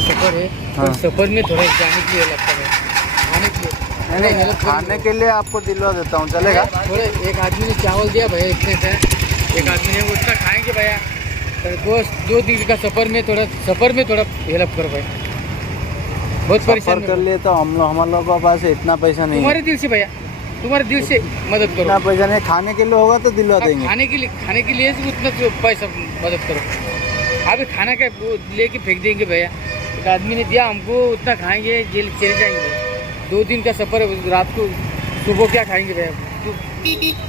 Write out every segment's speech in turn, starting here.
का सफर है। हाँ। और सफर में थोड़ा जाने के लिए लगता है, खाने के लिए नहीं नहीं, खाने के लिए आपको दिलवा देता हूँ, चलेगा? थोड़े एक आदमी ने चावल दिया भैया इतने से, एक आदमी ने उतना खाएंगे भैया। तो दो दिन का सफर में थोड़ा हेल्प करो भाई, बहुत परेशान कर लिए तो हम लोगों के पास इतना पैसा नहीं है। तुम्हारे दिल से भैया, तुम्हारे दिल से मदद करो। इतना पैसा नहीं, खाने के लिए होगा तो दिलवा देंगे। खाने के लिए उतना तो पैसा मदद करो। अभी खाना का वो लेके फेंक देंगे भैया, एक आदमी ने दिया हमको, उतना खाएंगे जेल चले जाएंगे भैया। 2 दिन का सफर है, रात को सुबह क्या खाएंगे भैया, तो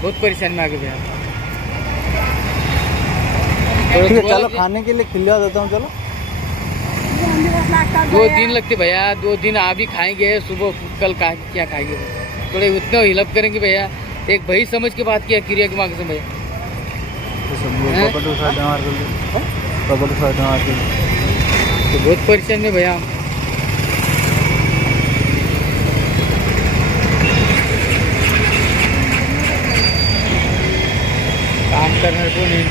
बहुत परेशान में आ गए भैया। ठीक है चलो, खाने के लिए खिलवा देता हूँ, चलो। 2 दिन लगते भैया, 2 दिन अभी खाएंगे, सुबह कल क्या खाएंगे भैया। थोड़े उतना हेल्प करेंगे भैया, एक भाई समझ के बात किया क्रिया के मांग से भैया। तो बहुत परेशान में भैया हम। काम करने को नहीं,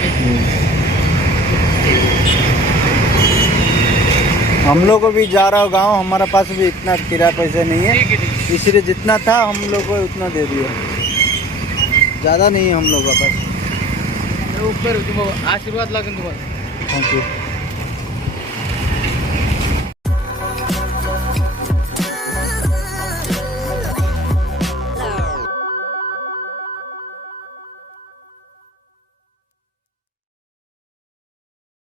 हम लोग को भी जा रहा हो गाँव, हमारा पास भी इतना किराया पैसा नहीं है, ठीक है। इसलिए जितना था हम लोग को उतना दे दिया, ज़्यादा नहीं है हम लोग का पास। ऊपर आशीर्वाद लागेल तुम्हाला। Thank you.